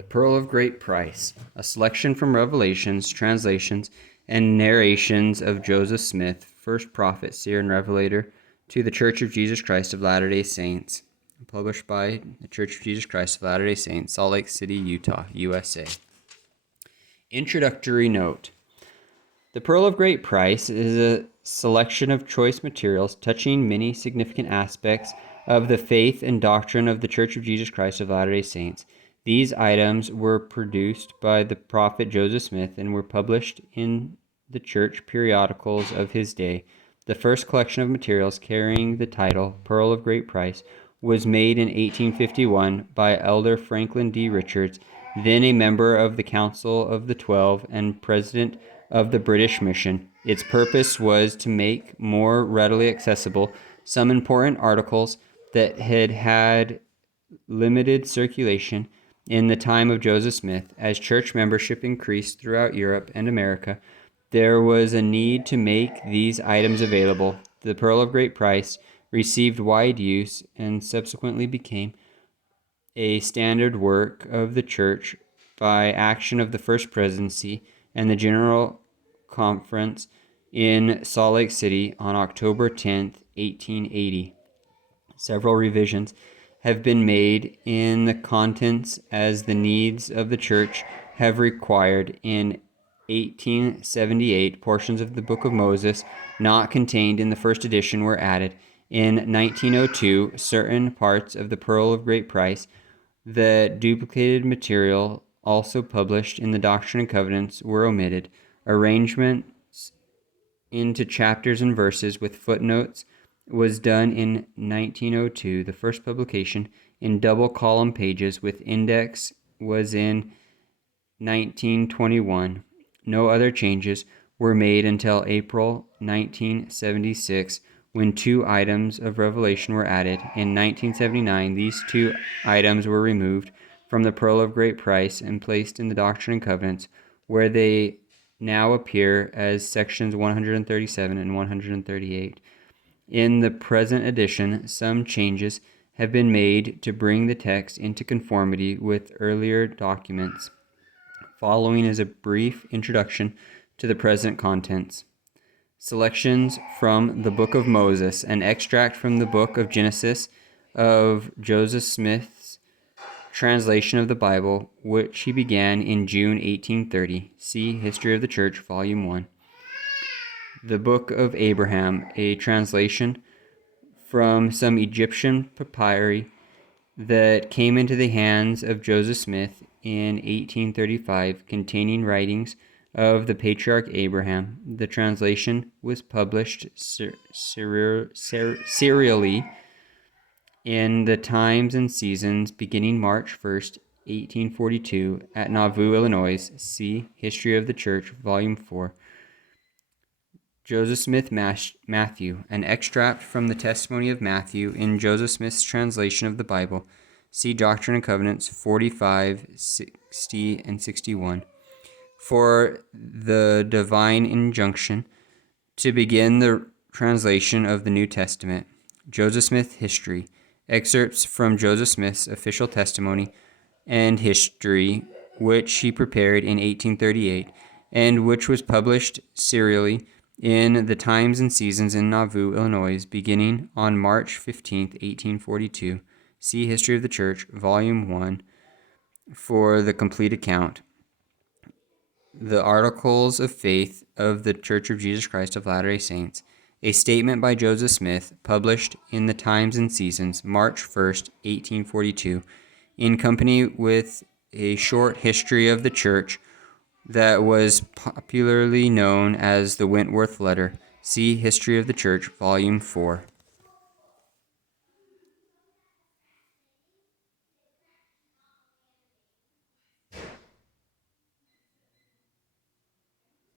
The Pearl of Great Price, a selection from Revelations, translations, and narrations of Joseph Smith, first prophet, seer, and revelator to the Church of Jesus Christ of Latter-day Saints, published by the Church of Jesus Christ of Latter-day Saints, Salt Lake City, Utah, USA. Introductory Note. The Pearl of Great Price is a selection of choice materials touching many significant aspects of the faith and doctrine of the Church of Jesus Christ of Latter-day Saints. These items were produced by the prophet Joseph Smith and were published in the church periodicals of his day. The first collection of materials carrying the title Pearl of Great Price was made in 1851 by Elder Franklin D. Richards, then a member of the Council of the 12 and president of the British Mission. Its purpose was to make more readily accessible some important articles that had had limited circulation in the time of Joseph Smith. As church membership increased throughout Europe and America, there was a need to make these items available. The Pearl of Great Price received wide use and subsequently became a standard work of the church by action of the First Presidency and the General Conference in Salt Lake City on October 10, 1880. Several revisions have been made in the contents as the needs of the church have required. In 1878, portions of the Book of Moses not contained in the first edition were added. In 1902, certain parts of the Pearl of Great Price, the duplicated material also published in the Doctrine and Covenants, were omitted. Arrangements into chapters and verses with footnotes was done in 1902. The first publication in double column pages with index was in 1921. No other changes were made until April 1976, when 2 items of Revelation were added. In 1979, these 2 items were removed from the Pearl of Great Price and placed in the Doctrine and Covenants, where they now appear as sections 137 and 138. In the present edition, some changes have been made to bring the text into conformity with earlier documents. Following is a brief introduction to the present contents. Selections from the Book of Moses, an extract from the Book of Genesis of Joseph Smith's translation of the Bible, which he began in June 1830. See History of the Church, Volume 1. The Book of Abraham, a translation from some Egyptian papyri that came into the hands of Joseph Smith in 1835, containing writings of the patriarch Abraham. The translation was published serially in the Times and Seasons beginning March 1st, 1842, at Nauvoo, Illinois. See History of the Church, Volume 4. Joseph Smith Matthew, an extract from the Testimony of Matthew in Joseph Smith's translation of the Bible. See Doctrine and Covenants 45, 60, and 61. For the divine injunction to begin the translation of the New Testament. Joseph Smith History. Excerpts from Joseph Smith's official testimony and history, which he prepared in 1838, and which was published serially in the Times and Seasons in Nauvoo, Illinois, beginning on March 15, 1842. See History of the Church, Volume 1, for the complete account. The Articles of Faith of the Church of Jesus Christ of Latter-day Saints. A statement by Joseph Smith, published in the Times and Seasons, March 1st, 1842, in company with a short history of the Church that was popularly known as the Wentworth Letter. See History of the Church, Volume 4.